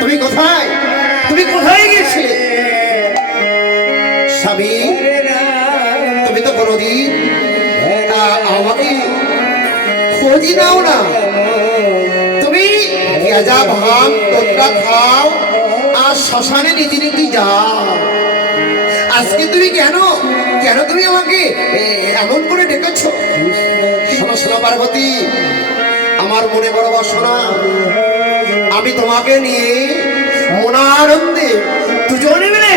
তুমি কোথায়? তুমি কোথায় গিয়েছিলে? স্বামী, তুমি তো কোনোদিন আমাকে খোঁজই নাও না। তুমি গেজা ভাঙ তোমরা খাও, আর শ্মশানে নীতি নীতি যাও। আজকে তুমি কেন? কেন তুমি আমাকে এমন করে ডেকেছো? শোনো শোনো, পার্বতী। আমার মনে বড় বাসনা। আমি তোমাকে নিয়ে মনানন্দে দুজনে মিলে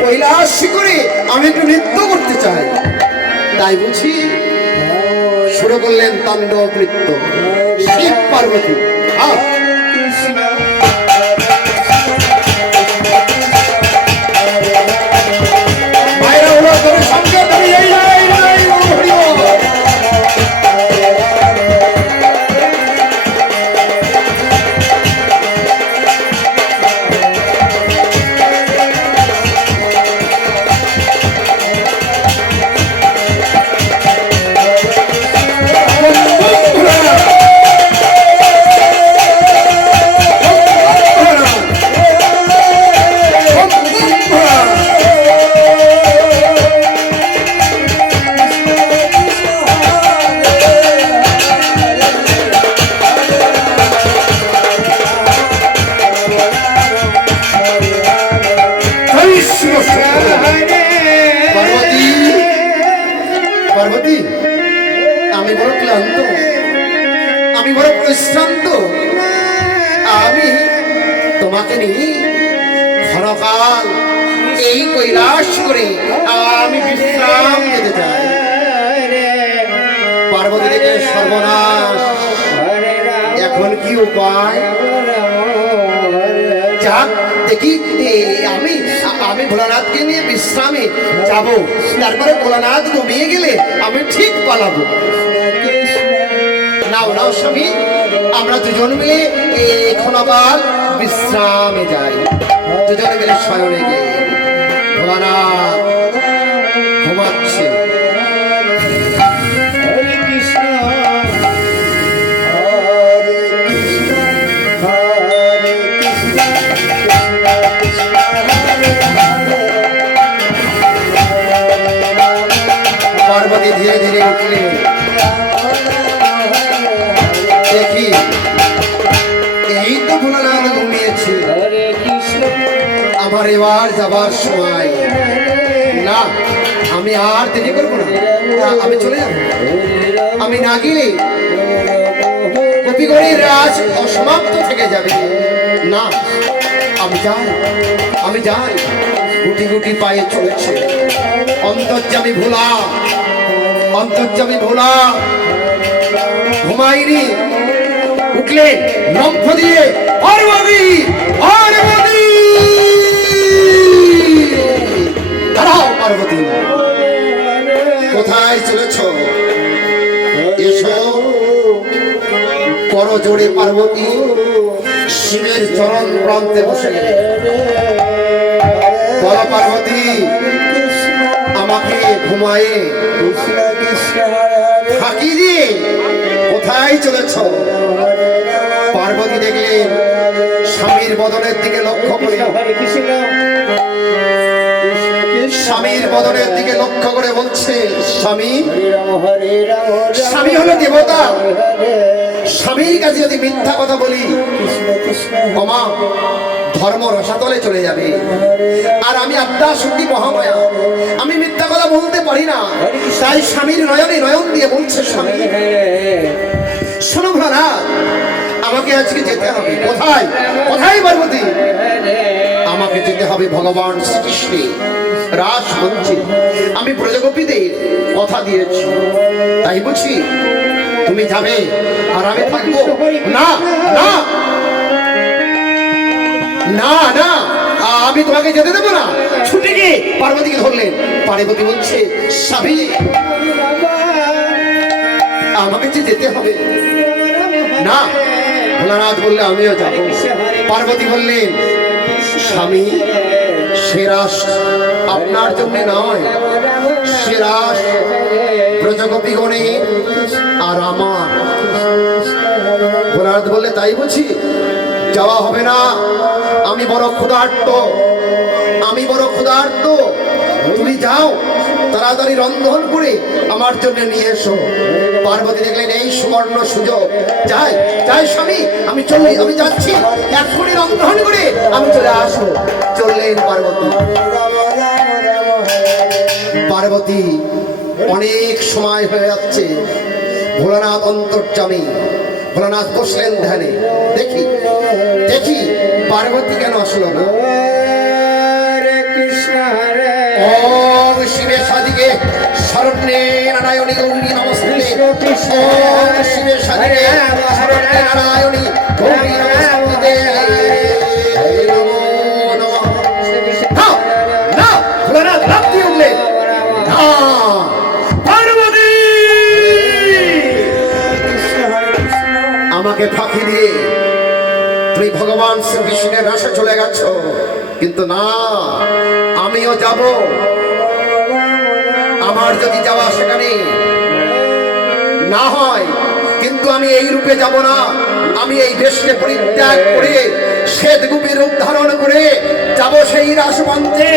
কৈলাস করে আমি একটু নৃত্য করতে চাই। তাই বুঝি শুরু করলেন তাণ্ডব নৃত্য। শিব পার্বতী আহ আমি বড় ক্লান্ত, আমি বড় পরিশ্রান্ত আমি তোমাকে নিয়ে ক্ষণকাল এই কৈলাস করে আমি বিশ্রাম যেতে চাই। পার্বতী থেকে সর্বনাশ। এখন কি উপায়? যাক, দেখি আমি আমি ভোলানাথকে নিয়ে বিশ্রামে যাব। তারপরে ভোলানাথ ঘুমিয়ে গেলে আমি ঠিক পালাবো। নাও নাও স্বামী, আমরা দুজন মিলে এখন আবার বিশ্রামে যাই। দুজনে মিলে শয়নে গিয়ে। পার্বতী ধীরে ধীরে উঠলে। দেখি এই তো ভোলানাথ ঘুমিয়েছে। আমার এবার যাবার সময়। না আমি আর দেরি করব না। না, আমি চলে যাব। আমি না গেলে কপিগড়ির রাজ অসমাপ্ত থেকে যাবে। না আমি যাই আমি যাই। গুটি গুটি পায়ে চলেছে। অন্তর্যামী ভোলা অন্তর্যামী ভোলা। ঘুমাইনি। উঠলে লম্ফ দিয়ে পার্বতী পার্বতী দাঁড়াও, পার্বতী। কোথায় চলেছ? এসো। বড় জোরে পার্বতী। শিবের চরণ প্রান্তে বসে গেলে। বল পার্বতী। আমাকে ঘুমায়ে। ফাঁকি দিয়ে কোথায় চলেছ? পার্বতী দেখলে স্বামীর বদনের দিকে লক্ষ্য করে। স্বামীর বদনের দিকে লক্ষ্য করে বলছে, স্বামী স্বামী হলো দেবতা। স্বামীর কাছে যদি মিথ্যা কথা বলি ধর্ম রসাতলে চলে যাবে। আর আমি আত্মা শক্তি মহামায়া। আমি মিথ্যা কথা বলতে পারি না। তাই স্বামীর নয়নে নয়ন দিয়ে বলছে, স্বামী, শোনো ভোলা আমাকে আজকে যেতে হবে। কোথায়? কোথায় পার্বতী? আমাকে যেতে হবে ভগবান শ্রীকৃষ্ণে। রাস মঞ্চে আমি প্রজাগোপীদের কথা দিয়েছি। তাই বুঝি তুমি যাবে আর আমি থাকব? না না না না আমি তোমাকে যেতে দেবো না। ছুটে গিয়ে পার্বতীকে ধরলেন। পার্বতী বলছে, স্বামী, আমাকে যে যেতে হবে। না, ভোলানাথ বললে, আমিও যাব। পার্বতী বললেন, স্বামী, সে রাস আপনার জন্য নয়। সে রাস ব্রজগোপীগণে আর আমার। ভোলানাথ বললে, তাই বুঝি যাওয়া হবে না। আমি বড় ক্ষুধার্ত। আমি বড় ক্ষুধার্ত। তুমি যাও, তাড়াতাড়ি রন্ধন করে আমার জন্য নিয়ে এসো। পার্বতী দেখলেন, এই সুবর্ণ সুযোগ। যাই যাই স্বামী, আমি চললি আমি যাচ্ছি। এক্ষুনি রন্ধন করে আমি চলে আসব। চললেন পার্বতী। পার্বতী, অনেক সময় হয়ে যাচ্ছে। ভোলানাথ অন্তর্জামী ভোলানাথ বসলেন ধ্যানে। দেখি দেখি পার্বতী কেন আসলো না? কৃষ্ণ হরে ওম শিবে সাদিকে শরণ্যে নারায়ণী গৌরী নমস্তে। কৃষ্ণ ওম শিবে সাদিকে শরণ্যে নারায়ণী গৌরী নমস্তে। আমাকে ফাঁকি দিয়ে তুমি ভগবান শ্রীকৃষ্ণের রসে চলে গেছ। কিন্তু না, আমিও যাব। আমার যদি যাওয়া সেখানে না হয়, কিন্তু আমি এই রূপে যাব না। আমি এই দেশকে পরিত্যাগ করে, শ্বেত রূপে রূপ ধারণ করে যাব সেই রাসমন্ত্রে